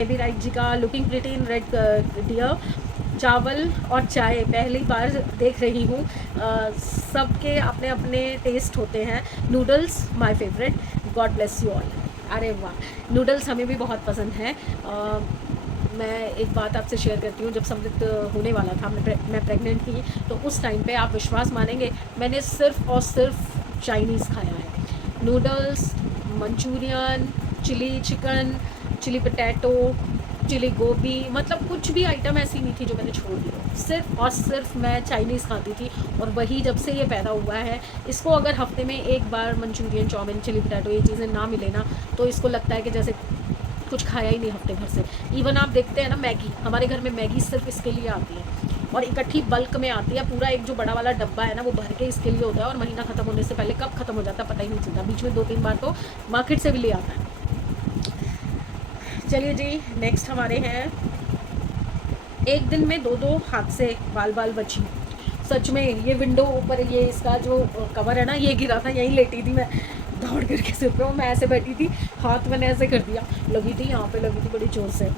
Baby right ji का looking pretty in red dear. चावल और चाय पहली बार देख रही हूँ। सबके अपने अपने टेस्ट होते हैं। Noodles my favourite, God bless you all. अरे वाह, नूडल्स हमें भी बहुत पसंद हैं। मैं एक बात आपसे शेयर करती हूँ। जब समृद्ध होने वाला था, मैं प्रेग्नेंट थी, तो उस टाइम पे आप विश्वास मानेंगे, मैंने सिर्फ़ और सिर्फ चाइनीज़ खाया है। Noodles, Manchurian, chilli chicken, chilli potato, chilli गोभी, मतलब कुछ भी आइटम ऐसी नहीं थी जो मैंने छोड़ दी हो। सिर्फ़ और सिर्फ मैं चाइनीज़ खाती थी। और वही जब से ये पैदा हुआ है, इसको अगर हफ्ते में एक बार मंचूरियन, चाउमीन, चिली पटैटो ये चीज़ें ना मिले ना, तो इसको लगता है कि जैसे कुछ खाया ही नहीं हफ्ते भर से। इवन आप देखते हैं ना, मैगी, हमारे घर में मैगी सिर्फ इसके लिए आती है और इकट्ठी बल्क में आती है। पूरा एक जो बड़ा वाला डब्बा है ना, वो भर के इसके लिए होता है और महीना ख़त्म होने से पहले कब ख़त्म हो जाता है पता ही नहीं चलता। बीच में 2-3 बार तो मार्केट से भी ले आता है। चलिए जी, नेक्स्ट हमारे हैं, एक दिन में 2-2 हाथ से बाल बाल बची। सच में ये विंडो ऊपर, ये इसका जो कवर है ना, ये गिरा था, यहीं लेटी थी मैं, दौड़ करके सिर पे मैं ऐसे बैठी थी, हाथ मैंने ऐसे कर दिया, लगी थी यहाँ पे, लगी थी बड़ी जोर से।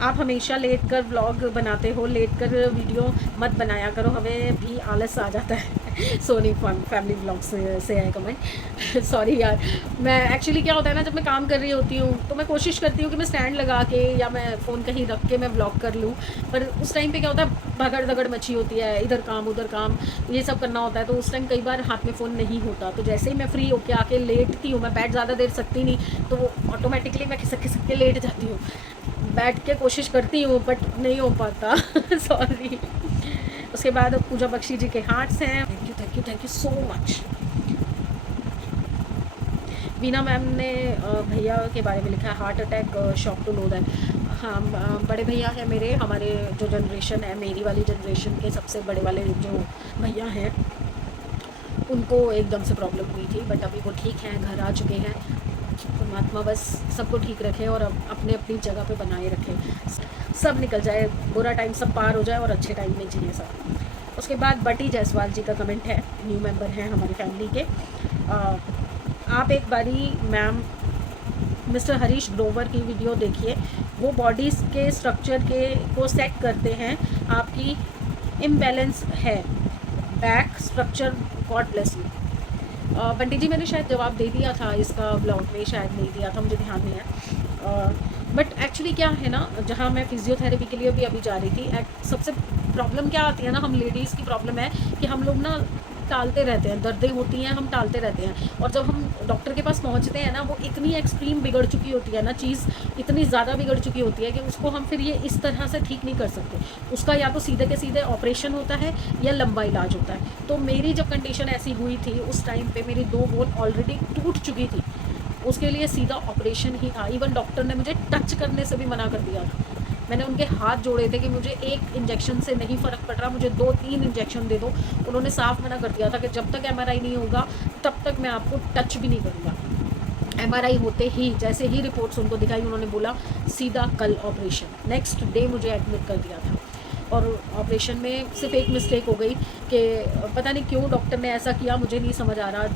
आप हमेशा लेट कर व्लॉग बनाते हो, लेट कर वीडियो मत बनाया करो, हमें भी आलस आ जाता है। सोनी फैमिली व्लॉग से है कमेंट। सॉरी यार, मैं एक्चुअली क्या होता है ना, जब मैं काम कर रही होती हूँ तो मैं कोशिश करती हूँ कि मैं स्टैंड लगा के या मैं फ़ोन कहीं रख के मैं व्लॉग कर लूँ। पर उस टाइम पे क्या होता है, भगड़ दगड़ मची होती है, इधर काम उधर काम, ये सब करना होता है, तो उस टाइम कई बार हाथ में फ़ोन नहीं होता। तो जैसे ही मैं फ्री होके आके लेटती हूँ, मैं बैठ ज़्यादा देर सकती नहीं, तो वो ऑटोमेटिकली मैं खिसक खिसक के लेट जाती हूँ। बैठ के कोशिश करती हूँ बट नहीं हो पाता। सॉरी। उसके बाद पूजा बख्शी जी के हार्ट्स हैं। Thank you so much. Beena ma'am ने भैया के बारे में लिखा है, heart attack, shock to know that. हाँ, बड़े भैया हैं मेरे, हमारे जो जनरेशन है, मेरी वाली जनरेशन के सबसे बड़े वाले जो भैया हैं, उनको एकदम से प्रॉब्लम हुई थी, बट अभी वो ठीक हैं, घर आ चुके हैं। परमात्मा बस सबको ठीक रखे और अब अपने अपनी जगह पे बनाए रखे, सब निकल जाए, बुरा टाइम सब पार हो जाए और अच्छे टाइम में जिए सब। उसके बाद बटी जायसवाल जी का कमेंट है, न्यू मेंबर हैं हमारी फैमिली के। आप एक बारी मैम मिस्टर हरीश ग्रोवर की वीडियो देखिए, वो बॉडीज़ के स्ट्रक्चर के को सेट करते हैं। आपकी इम्बैलेंस है back structure, God bless you. Pandit ji, मैंने शायद जवाब दे दिया था इसका ब्लॉग में, शायद नहीं दिया था, मुझे ध्यान नहीं है। बट एक्चुअली क्या है ना, जहाँ मैं फिजियोथेरेपी के लिए भी अभी जा रही थी, सबसे प्रॉब्लम क्या आती है ना, हम लेडीज़ की प्रॉब्लम है कि हम लोग ना टालते रहते हैं, दर्दें होती हैं, हम टालते रहते हैं। और जब हम डॉक्टर के पास पहुंचते हैं ना, वो इतनी एक्सट्रीम बिगड़ चुकी होती है ना, चीज़ इतनी ज़्यादा बिगड़ चुकी होती है कि उसको हम फिर ये इस तरह से ठीक नहीं कर सकते। उसका या तो सीधे के सीधे ऑपरेशन होता है या लंबा इलाज होता है। तो मेरी जब कंडीशन ऐसी हुई थी, उस टाइम पे मेरी 2 बोन ऑलरेडी टूट चुकी थी, उसके लिए सीधा ऑपरेशन ही था। इवन डॉक्टर ने मुझे टच करने से भी मना कर दिया था। मैंने उनके हाथ जोड़े थे कि मुझे एक इंजेक्शन से नहीं फ़र्क पड़ रहा, मुझे 2-3 इंजेक्शन दे दो। उन्होंने साफ मना कर दिया था कि जब तक एमआरआई नहीं होगा तब तक मैं आपको टच भी नहीं करूँगा। एमआरआई होते ही, जैसे ही रिपोर्ट्स उनको दिखाई, उन्होंने बोला सीधा कल ऑपरेशन। नेक्स्ट डे मुझे एडमिट कर दिया था। और ऑपरेशन में सिर्फ एक मिस्टेक हो गई कि पता नहीं क्यों डॉक्टर ने ऐसा किया, मुझे नहीं समझ आ रहा।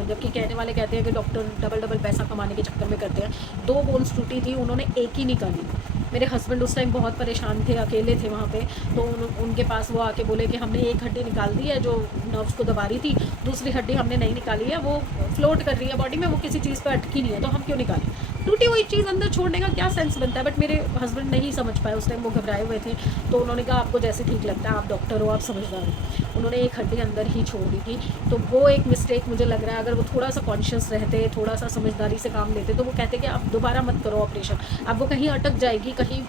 जबकि कहने वाले कहते हैं कि डॉक्टर डबल डबल पैसा कमाने के चक्कर में करते हैं। 2 बोन्स टूटी थी, उन्होंने एक ही निकाली। मेरे हस्बैंड उस टाइम बहुत परेशान थे, अकेले थे वहाँ पे, तो उनके पास वो आके बोले कि हमने एक हड्डी निकाल दी है जो नर्व्स को दबा रही थी, दूसरी हड्डी हमने नहीं निकाली है, वो फ्लोट कर रही है बॉडी में, वो किसी चीज़ पर अटकी नहीं है, तो हम क्यों निकालें। टूटी हुई चीज़ अंदर छोड़ने का क्या सेंस बनता है। बट मेरे हस्बैंड नहीं समझ पाए उस टाइम, वो घबराए हुए थे। तो उन्होंने कहा आपको जैसे ठीक लगता है, आप डॉक्टर हो, आप समझदार हो। उन्होंने एक हड्डी अंदर ही छोड़ दी थी। तो वो एक मिस्टेक मुझे लग रहा है, अगर वो थोड़ा सा कॉन्शियस रहते, थोड़ा सा समझदारी से काम लेते, तो वो कहते कि आप दोबारा मत करो ऑपरेशन। अब वो कहीं अटक जाएगी, कहीं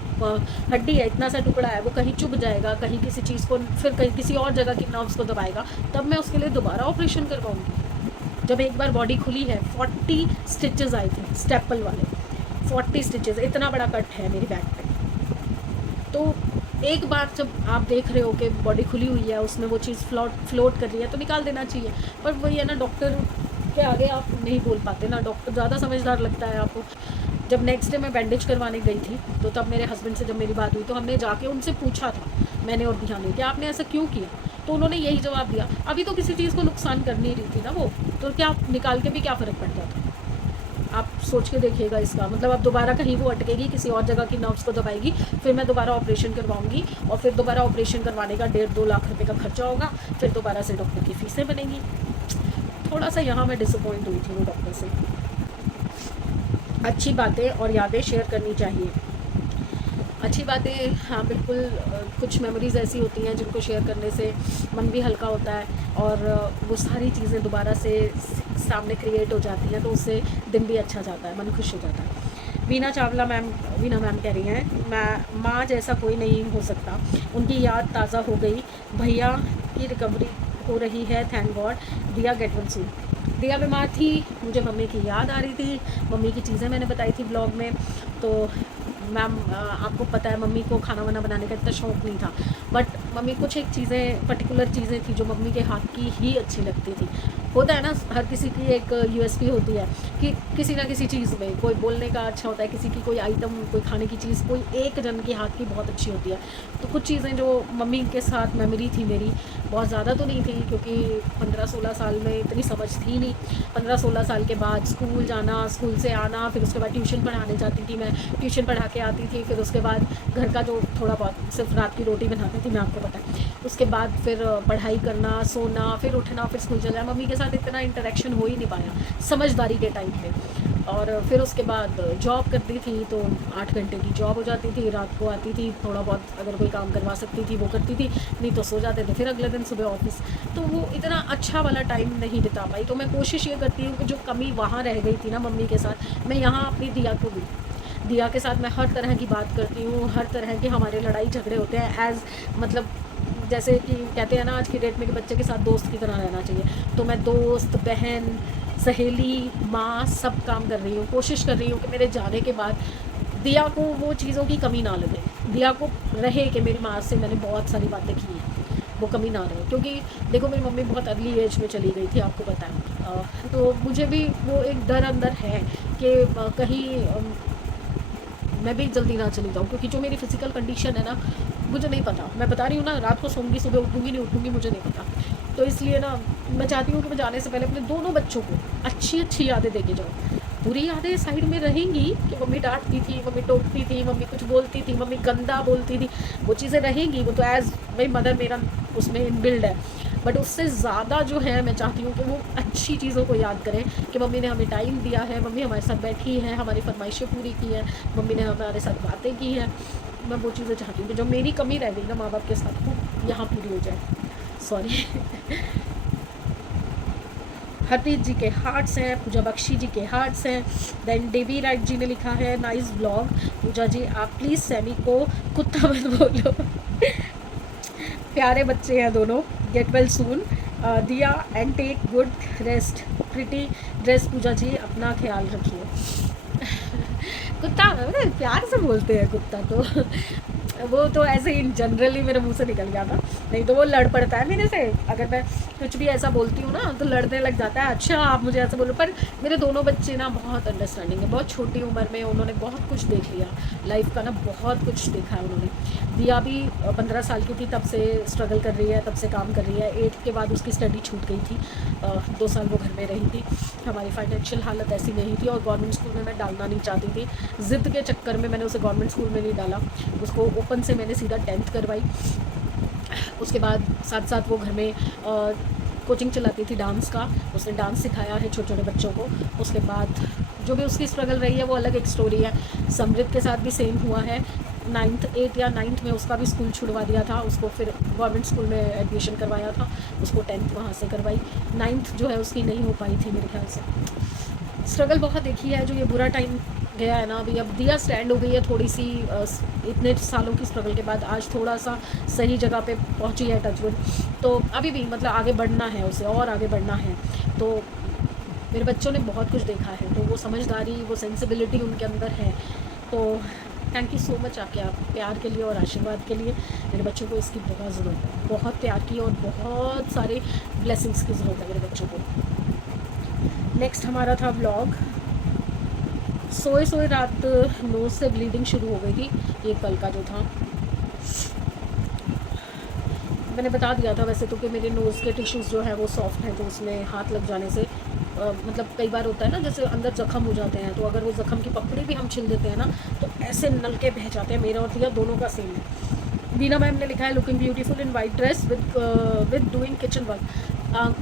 हड्डी है, इतना सा टुकड़ा है, वो कहीं चुभ जाएगा, कहीं किसी चीज़ को, फिर कहीं किसी और जगह की नर्व्स को दबाएगा, तब मैं उसके लिए दोबारा ऑपरेशन करवाऊँगी। जब एक बार बॉडी खुली है, 40 स्टिचेज़ आए थे, स्टेपल वाले 40 स्टिचेज़, इतना बड़ा कट है मेरी बैक पे। तो एक बार जब आप देख रहे हो कि बॉडी खुली हुई है, उसमें वो चीज़ फ्लोट कर रही है, तो निकाल देना चाहिए। पर वही है ना, डॉक्टर के आगे आप नहीं बोल पाते ना, डॉक्टर ज़्यादा समझदार लगता है आपको। जब नेक्स्ट डे मैं बैंडेज करवाने गई थी, तो तब मेरे हस्बैंड से जब मेरी बात हुई, तो हमने जाके उनसे पूछा था, मैंने और ध्यान नहीं कि आपने ऐसा क्यों किया। तो उन्होंने यही जवाब दिया, अभी तो किसी चीज़ को नुकसान कर नहीं रही थी ना वो, तो क्या निकाल के भी क्या फ़र्क पड़ जाता। आप सोच के देखिएगा इसका, मतलब अब दोबारा कहीं वो अटकेगी, किसी और जगह की नर्व्स को दबाएगी, फिर मैं दोबारा ऑपरेशन करवाऊंगी, और फिर दोबारा ऑपरेशन करवाने का 1.5-2 लाख रुपए का खर्चा होगा, फिर दोबारा से डॉक्टर की फीसें बनेंगी। थोड़ा सा यहाँ मैं डिसअपॉइंट हुई थी वो डॉक्टर से। अच्छी बातें और यादें शेयर करनी चाहिए। अच्छी बातें, हाँ बिल्कुल, कुछ मेमोरीज़ ऐसी होती हैं जिनको शेयर करने से मन भी हल्का होता है, और वो सारी चीज़ें दोबारा से सामने क्रिएट हो जाती हैं, तो उससे दिन भी अच्छा जाता है, मन खुश हो जाता है। वीना मैम कह रही हैं, मैं माँ जैसा कोई नहीं हो सकता, उनकी याद ताज़ा हो गई, भैया की रिकवरी हो रही है, थैंक गॉड, दिया गेट वेल सून। दिया बीमार थी, मुझे मम्मी की याद आ रही थी, मम्मी की चीज़ें मैंने बताई थी ब्लॉग में। तो मैम, आपको पता है मम्मी को खाना वाना बनाने का इतना शौक़ नहीं था, बट मम्मी कुछ एक चीज़ें, पर्टिकुलर चीज़ें थी जो मम्मी के हाथ की ही अच्छी लगती थी। होता है ना, हर किसी की एक यूएसपी होती है कि किसी ना किसी चीज़ में कोई बोलने का अच्छा होता है, किसी की कोई आइटम, कोई खाने की चीज़, कोई एक जन के हाथ की बहुत अच्छी होती है। तो कुछ चीज़ें जो मम्मी के साथ मेमोरी थी मेरी, बहुत ज़्यादा तो नहीं थी, क्योंकि 15-16 साल में इतनी समझ थी नहीं। 15-16 साल के बाद स्कूल जाना, स्कूल से आना, फिर उसके बाद ट्यूशन पढ़ाने जाती थी मैं, ट्यूशन पढ़ा के आती थी, फिर उसके बाद घर का जो थोड़ा बहुत सिर्फ रात की रोटी बनाती थी मैं, आपको पता है। उसके बाद फिर पढ़ाई करना, सोना, फिर उठना, फिर स्कूल चला। मम्मी के साथ इतना इंटरेक्शन हो ही नहीं पाया समझदारी के टाइम पे। और फिर उसके बाद जॉब करती थी, तो 8 घंटे की जॉब हो जाती थी, रात को आती थी, थोड़ा बहुत अगर कोई काम करवा सकती थी वो करती थी, नहीं तो सो जाते थे, फिर अगले दिन सुबह ऑफिस। तो वो इतना अच्छा वाला टाइम नहीं बिता पाई। तो मैं कोशिश ये करती हूँ कि जो कमी वहाँ रह गई थी ना मम्मी के साथ, मैं यहाँ अपनी दिया को भी, दिया के साथ मैं हर तरह की बात करती हूँ, हर तरह के हमारे लड़ाई झगड़े होते हैं, एज़ मतलब जैसे कि कहते हैं ना आज की डेट में कि बच्चे के साथ दोस्त की तरह रहना चाहिए। तो मैं दोस्त, बहन, सहेली, माँ, सब काम कर रही हूँ, कोशिश कर रही हूँ कि मेरे जाने के बाद दिया को वो चीज़ों की कमी ना लगे, दिया को रहे कि मेरी माँ से मैंने बहुत सारी बातें की हैं, वो कमी ना रहे। क्योंकि देखो मेरी मम्मी बहुत अर्ली एज में चली गई थी, आपको पता है। तो मुझे भी वो एक डर अंदर है कि कहीं मैं भी जल्दी ना चली जाऊँ, क्योंकि जो मेरी फ़िज़िकल कंडीशन है ना, मुझे नहीं पता, मैं बता रही हूँ ना, रात को सोऊंगी, सुबह उठूँगी नहीं उठूँगी मुझे नहीं पता। तो इसलिए ना मैं चाहती हूँ कि मैं जाने से पहले अपने दोनों बच्चों को अच्छी अच्छी यादें दे के जाऊँ। बुरी यादें साइड में रहेंगी कि मम्मी डांटती थी, मम्मी टोकती थी, मम्मी कुछ बोलती थी, मम्मी गंदा बोलती थी, वो चीज़ें रहेंगी, वो तो एज़ मेरी मदर मेरा उसमें इनबिल्ड है। बट उससे ज़्यादा जो है मैं चाहती हूँ कि वो अच्छी चीज़ों को याद करें कि मम्मी ने हमें टाइम दिया है, मम्मी हमारे साथ बैठी है, हमारी फरमाइशें पूरी की हैं, मम्मी ने हमारे साथ बातें की हैं। मैं वो चीज़ें चाहती हूँ कि जो मेरी कमी रह गई ना माँ बाप के साथ, वो यहाँ पूरी हो जाए। सॉरी। हरप्रीत जी के हार्ट्स हैं, पूजा बख्शी जी के हार्ट्स हैं। देन डेवी राइट जी ने लिखा है, नाइस ब्लॉग पूजा जी, आप प्लीज़ सैमी को कुत्ता मत बोलो। प्यारे बच्चे हैं दोनों, gate well soon. Diya and take good rest, pretty dress Pooja ji, अपना ख्याल रखिए। कुत्ता प्यार से बोलते हैं कुत्ता, तो वो तो ऐसे ही जनरली मेरे मुंह से निकल गया था, नहीं तो वो लड़ पड़ता है मेरे से। अगर मैं कुछ भी ऐसा बोलती हूँ ना तो लड़ने लग जाता है, अच्छा आप मुझे ऐसा बोलो। पर मेरे दोनों बच्चे ना बहुत अंडरस्टैंडिंग है, बहुत छोटी उम्र में उन्होंने बहुत कुछ देख लिया लाइफ का ना, बहुत कुछ देखा है उन्होंने। दिया भी 15 साल की थी तब से स्ट्रगल कर रही है, तब से काम कर रही है। 8 के बाद उसकी स्टडी छूट गई थी, 2 साल वो घर में रही थी। हमारी फाइनेंशियल हालत ऐसी नहीं थी और गवर्नमेंट स्कूल में मैं डालना नहीं चाहती थी, ज़िद के चक्कर में मैंने उसे गवर्नमेंट स्कूल में नहीं डाला, उसको ओपन से मैंने सीधा 10th करवाई। उसके बाद साथ साथ वो घर में कोचिंग चलाती थी डांस का, उसने डांस सिखाया है छोटे छोटे बच्चों को। उसके बाद जो भी उसकी स्ट्रगल रही है वो अलग एक स्टोरी है। समृद्ध के साथ भी सेम हुआ है, 8 या 9th में उसका भी स्कूल छुड़वा दिया था, उसको फिर गवर्नमेंट स्कूल में एडमिशन करवाया था, उसको 10th वहाँ से करवाई। 9th जो है उसकी नहीं हो पाई थी मेरे ख्याल से। स्ट्रगल बहुत देखी है, जो ये बुरा टाइम गया है ना अभी, अब दिया स्टैंड हो गई है थोड़ी सी, इतने सालों की स्ट्रगल के बाद आज थोड़ा सा सही जगह पे पहुंची है टचवुड। तो अभी भी मतलब आगे बढ़ना है उसे, और आगे बढ़ना है। तो मेरे बच्चों ने बहुत कुछ देखा है, तो वो समझदारी, वो सेंसिबिलिटी उनके अंदर है। तो थैंक यू सो मच आपके प्यार के लिए और आशीर्वाद के लिए। मेरे बच्चों को इसकी बहुत ज़रूरत है, बहुत प्यार की और बहुत सारे ब्लेसिंग्स की ज़रूरत है मेरे बच्चों को। नेक्स्ट हमारा था व्लॉग, सोए सोए रात नोज़ से ब्लीडिंग शुरू हो गई थी, ये कल का जो था। मैंने बता दिया था वैसे तो कि मेरे नोज़ के टिश्यूज़ जो है वो सॉफ्ट हैं, तो उसमें हाथ लग जाने से मतलब कई बार होता है ना, जैसे अंदर ज़ख्म हो जाते हैं, तो अगर वो ज़ख्म की पपड़ी भी हम छील देते हैं ना, तो ऐसे नलके बह जाते हैं। मेरा और दिया दोनों का सेम है। बीना मैम ने लिखा है looking beautiful in white dress with doing kitchen work.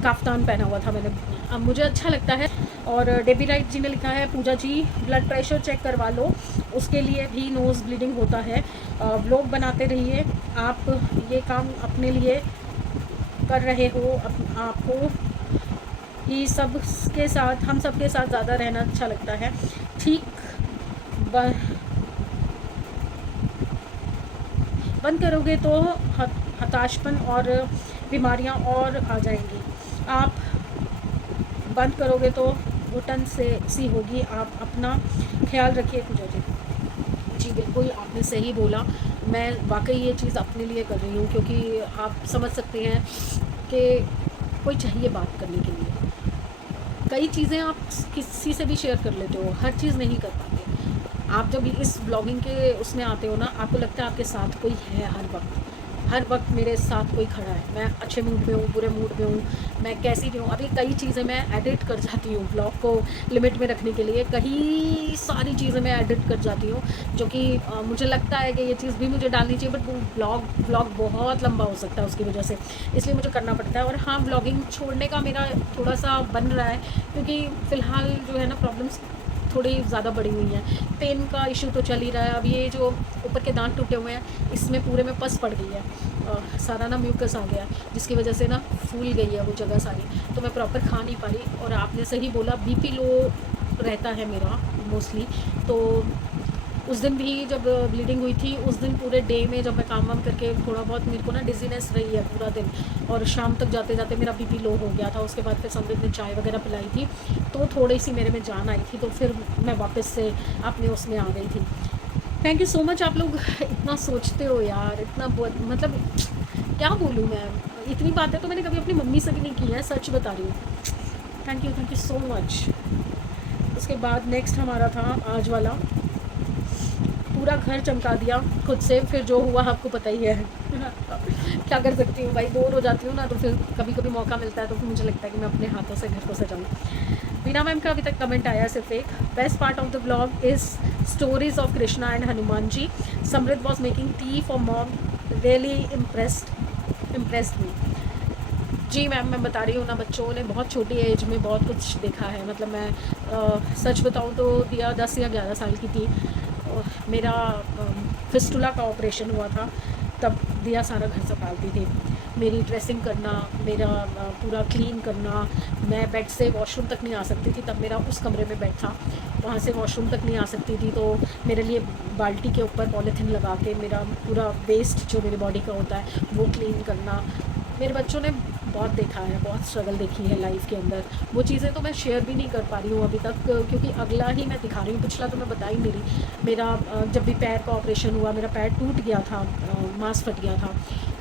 Kaftan पहना हुआ था मैंने, अब मुझे अच्छा लगता है। और डेबी राइट जी ने लिखा है पूजा जी ब्लड प्रेशर चेक करवा लो, उसके लिए भी नोज़ ब्लीडिंग होता है। व्लॉग बनाते रहिए, आप ये काम अपने लिए कर रहे हो, आपको ही सब के साथ, हम सब के साथ ज़्यादा रहना अच्छा लगता है। ठीक बंद करोगे तो हताशपन और बीमारियां और आ जाएंगी। आप बंद करोगे तो घुटन सी होगी। आप अपना ख्याल रखिए पूजा जी। जी बिल्कुल, आपने सही बोला। मैं वाकई ये चीज़ अपने लिए कर रही हूँ, क्योंकि आप समझ सकते हैं कि कोई चाहिए बात करने के लिए। कई चीज़ें आप किसी से भी शेयर कर लेते हो, हर चीज़ नहीं कर पाते। आप जब इस ब्लॉगिंग के उसमें आते हो ना, आपको लगता है आपके साथ कोई है हर वक्त मेरे साथ कोई खड़ा है। मैं अच्छे मूड में हूँ, बुरे मूड में हूँ, मैं कैसी भी हूँ। अभी कई चीज़ें मैं एडिट कर जाती हूँ ब्लॉग को लिमिट में रखने के लिए, कई सारी चीज़ें मैं एडिट कर जाती हूँ, जो कि मुझे लगता है कि ये चीज़ भी मुझे डालनी चाहिए, बट वो ब्लॉग बहुत लंबा हो सकता है उसकी वजह से, इसलिए मुझे करना पड़ता है। और हाँ, ब्लॉगिंग छोड़ने का मेरा थोड़ा सा बन रहा है, क्योंकि फ़िलहाल जो है ना प्रॉब्लम्स थोड़ी ज़्यादा बढ़ी हुई हैं। पेन का इशू तो चल ही रहा है। अब ये जो ऊपर के दांत टूटे हुए हैं, इसमें पूरे में पस पड़ गई है, सारा ना म्यूकस आ गया, जिसकी वजह से ना फूल गई है वो जगह सारी, तो मैं प्रॉपर खा नहीं पा रही। और आपने सही बोला, बीपी लो रहता है मेरा मोस्टली। तो उस दिन भी जब ब्लीडिंग हुई थी, उस दिन पूरे डे में जब मैं काम वाम करके थोड़ा बहुत, मेरे को ना डिजीनेस रही है पूरा दिन, और शाम तक जाते जाते मेरा बीपी लो हो गया था। उसके बाद फिर समृद्ध ने चाय वगैरह पिलाई थी, तो थोड़ी सी मेरे में जान आई थी, तो फिर मैं वापस से अपने उसमें आ गई थी। थैंक यू सो मच, आप लोग इतना सोचते हो यार, इतना मतलब क्या बोलूँ मैं, इतनी बातें तो मैंने कभी अपनी मम्मी से भी नहीं की है, सच बता रही हूँ। Thank you so much. उसके बाद नेक्स्ट हमारा था आज वाला, पूरा घर चमका दिया खुद से, फिर जो हुआ आपको पता ही है। क्या कर सकती हूँ भाई, बोर हो जाती हूँ ना, तो फिर कभी कभी मौका मिलता है, तो फिर मुझे लगता है कि मैं अपने हाथों से घर को सजाऊँ। बीना मैम का अभी तक कमेंट आया सिर्फ एक, best part of the blog is stories of Krishna and Hanuman ji. Samriddh was making tea for mom, really impressed me. जी मैम, मैं बता रही हूँ ना, बच्चों ने बहुत छोटी एज में बहुत कुछ देखा है। मतलब मैं सच बताऊँ तो दिया 10 या 11 साल की थी, मेरा फिस्टुला का ऑपरेशन हुआ था, तब दिया सारा घर संभालती थी। मेरी ड्रेसिंग करना, मेरा पूरा क्लीन करना, मैं बेड से वॉशरूम तक नहीं आ सकती थी, तब मेरा उस कमरे में बेड था, वहाँ से वॉशरूम तक नहीं आ सकती थी, तो मेरे लिए बाल्टी के ऊपर पॉलीथीन लगा के मेरा पूरा वेस्ट जो मेरी बॉडी का होता है वो क्लीन करना। मेरे बच्चों ने बहुत देखा है, बहुत स्ट्रगल देखी है लाइफ के अंदर। वो चीज़ें तो मैं शेयर भी नहीं कर पा रही हूँ अभी तक, क्योंकि अगला ही मैं दिखा रही हूँ, पिछला तो मैं बता ही नहीं रही। मेरा जब भी पैर का ऑपरेशन हुआ, मेरा पैर टूट गया था, मांस फट गया था,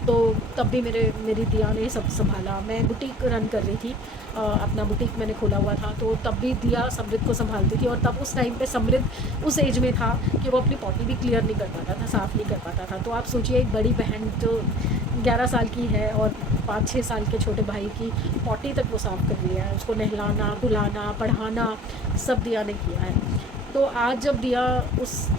तो तब भी मेरी दिया ने सब संभाला। मैं बुटीक रन कर रही थी, अपना बुटीक मैंने खोला हुआ था, तो तब भी दिया समृद्ध को संभालती थी। और तब उस टाइम पे समृद्ध उस एज में था कि वो अपनी पॉटी भी क्लियर नहीं कर पाता था, साफ़ नहीं कर पाता था। तो आप सोचिए, एक बड़ी बहन जो 11 साल की है और 5-6 साल के छोटे भाई की पॉटी तक वो साफ़ कर रही है, उसको नहलाना, धुलाना, पढ़ाना सब दिया ने किया है। तो आज जब दिया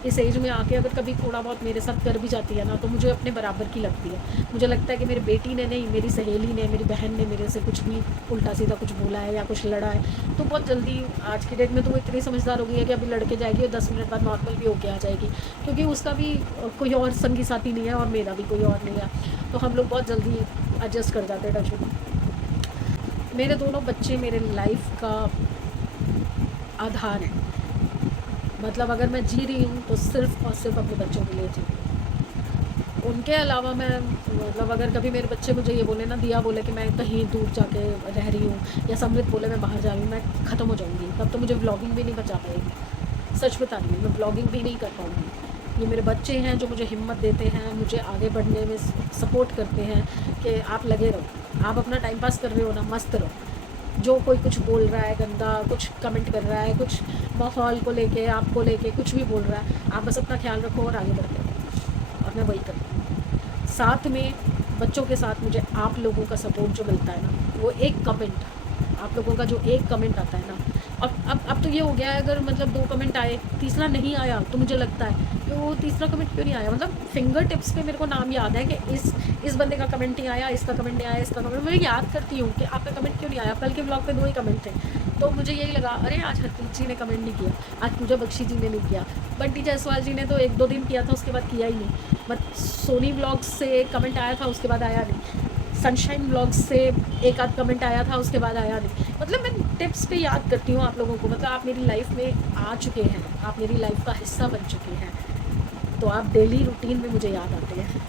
इस एज में आके अगर कभी थोड़ा बहुत मेरे साथ कर भी जाती है ना, तो मुझे अपने बराबर की लगती है। मुझे लगता है कि मेरी बेटी ने नहीं, मेरी सहेली ने, मेरी बहन ने मेरे से कुछ भी उल्टा सीधा कुछ बोला है या कुछ लड़ा है, तो बहुत जल्दी आज की डेट में तो वो इतनी समझदार हो गई है कि अभी लड़के जाएगी और 10 मिनट बाद नॉर्मल भी होके आ जाएगी, क्योंकि उसका भी कोई और संगी साथी नहीं है और मेरा भी कोई और नहीं है, तो हम लोग बहुत जल्दी एडजस्ट कर जाते हैं। टच मेरे दोनों बच्चे मेरे लाइफ का आधार है। मतलब अगर मैं जी रही हूँ तो सिर्फ़ और सिर्फ अपने बच्चों के लिए जी रही हूँ। उनके अलावा मैं, मतलब अगर कभी मेरे बच्चे मुझे ये बोले ना, दिया बोले कि मैं कहीं दूर जाके रह रही हूँ, या समृद्ध बोले मैं बाहर जा रही हूँ, मैं ख़त्म हो जाऊँगी। तब तो मुझे व्लॉगिंग भी नहीं बचा पाएगी, सच बता रही हूँ, मैं व्लॉगिंग भी नहीं कर पाऊँगी। ये मेरे बच्चे हैं जो मुझे हिम्मत देते हैं, मुझे आगे बढ़ने में सपोर्ट करते हैं कि आप लगे रहो, आप अपना टाइम पास कर रहे हो ना, मस्त रहो। जो कोई कुछ बोल रहा है गंदा, कुछ कमेंट कर रहा है, कुछ माहौल को लेके, आपको लेके कुछ भी बोल रहा है, आप बस अपना ख्याल रखो और आगे बढ़ते रहो। और मैं वही करती हूँ। साथ में बच्चों के साथ मुझे आप लोगों का सपोर्ट जो मिलता है ना, वो एक कमेंट, आप लोगों का जो एक कमेंट आता है ना, अब तो ये हो गया है, अगर मतलब 2 कमेंट आए, तीसरा नहीं आया तो मुझे लगता है कि वो तीसरा कमेंट क्यों नहीं आया। मतलब फिंगर टिप्स पे मेरे को नाम याद है कि इस बंदे का कमेंट नहीं आया, इसका कमेंट नहीं आया, इसका कमेंट, मैं याद करती हूँ कि आपका कमेंट क्यों नहीं आया। कल के ब्लॉग पे 2 ही कमेंट थे, तो मुझे यही लगा अरे आज हरप्रीत जी ने कमेंट नहीं किया, आज पूजा बख्शी जी ने नहीं किया, बंटी जायसवाल जी ने तो 1-2 दिन किया था, उसके बाद किया ही नहीं। बट सोनी ब्लॉग से कमेंट आया था, उसके बाद आया नहीं। सनशाइन ब्लॉग से एक आध कमेंट आया था, उसके बाद आया नहीं। मतलब मैं टिप्स पे याद करती हूँ आप लोगों को, मतलब आप मेरी लाइफ में आ चुके हैं, आप मेरी लाइफ का हिस्सा बन चुके हैं, तो आप डेली रूटीन में मुझे याद आते हैं।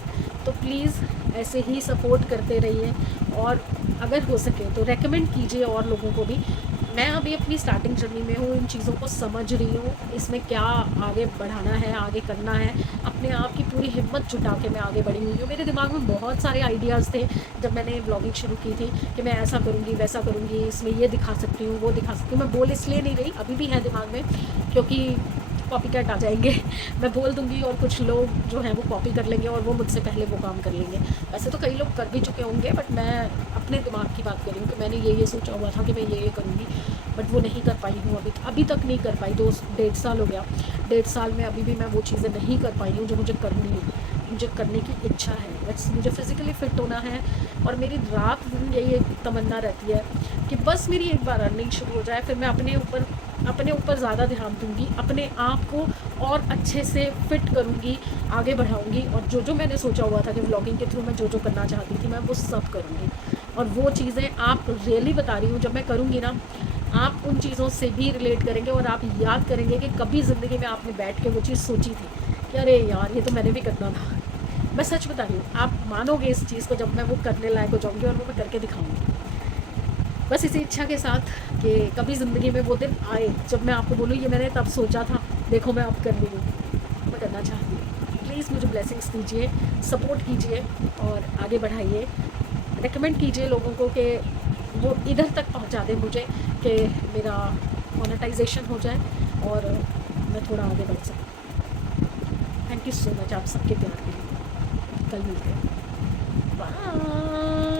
तो प्लीज़ ऐसे ही सपोर्ट करते रहिए, और अगर हो सके तो रेकमेंड कीजिए और लोगों को भी। मैं अभी अपनी स्टार्टिंग जर्नी में हूँ, इन चीज़ों को समझ रही हूँ, इसमें क्या आगे बढ़ाना है, आगे करना है। अपने आप की पूरी हिम्मत जुटा के मैं आगे बढ़ी हुई हूँ। मेरे दिमाग में बहुत सारे आइडियाज़ थे जब मैंने ब्लॉगिंग शुरू की थी कि मैं ऐसा करूँगी, वैसा करूँगी, इसमें ये दिखा सकती हूँ, वो दिखा सकती हूँ। मैं बोल इसलिए नहीं रही, अभी भी है दिमाग में, क्योंकि कॉपी कैट आ जाएंगे। मैं बोल दूंगी और कुछ लोग जो हैं वो कॉपी कर लेंगे और वो मुझसे पहले वो काम कर लेंगे। वैसे तो कई लोग कर भी चुके होंगे, बट मैं अपने दिमाग की बात कर रही हूँ कि मैंने ये सोचा हुआ था कि मैं ये करूँगी, बट वो नहीं कर पाई हूँ। अभी तक नहीं कर पाई। 2-1.5 साल हो गया, 1.5 साल में अभी भी मैं वो चीज़ें नहीं कर पाई हूँ जो मुझे करनी है, मुझे करने की इच्छा है। बस मुझे फिज़िकली फ़िट होना है, और मेरी रात दिन यही एक तमन्ना रहती है कि बस मेरी एक बार रनिंग शुरू हो जाए, फिर मैं अपने ऊपर ज़्यादा ध्यान दूँगी, अपने आप को और अच्छे से फ़िट करूँगी, आगे बढ़ाऊँगी, और जो मैंने सोचा हुआ था कि व्लॉगिंग के थ्रू मैं जो करना चाहती थी, मैं वो सब करूँगी। और वो चीज़ें आप रियली बता रही हूँ, जब मैं करूँगी ना, आप उन चीज़ों से भी रिलेट करेंगे, और आप याद करेंगे कि कभी ज़िंदगी में आपने बैठ के वो चीज़ सोची थी कि अरे यार ये तो मैंने भी करना था। मैं सच बता रही हूँ, आप मानोगे इस चीज़ को जब मैं वो करने लायक हो जाऊँगी, और वो मैं करके दिखाऊँगी। बस इसी इच्छा के साथ कि कभी ज़िंदगी में वो दिन आए जब मैं आपको बोलूँ ये मैंने तब सोचा था, देखो मैं अब कर रही हूँ, मैं करना चाहती हूँ। प्लीज़ मुझे ब्लेसिंग्स दीजिए, सपोर्ट कीजिए, और आगे बढ़ाइए। रेकमेंड कीजिए लोगों को कि वो इधर तक पहुँचा दें मुझे कि मेरा मोनेटाइजेशन हो जाए और मैं थोड़ा आगे बढ़ सकूँ। थैंक यू सो मच आप सबके प्यार के लिए। कल मिलते हैं। बाय।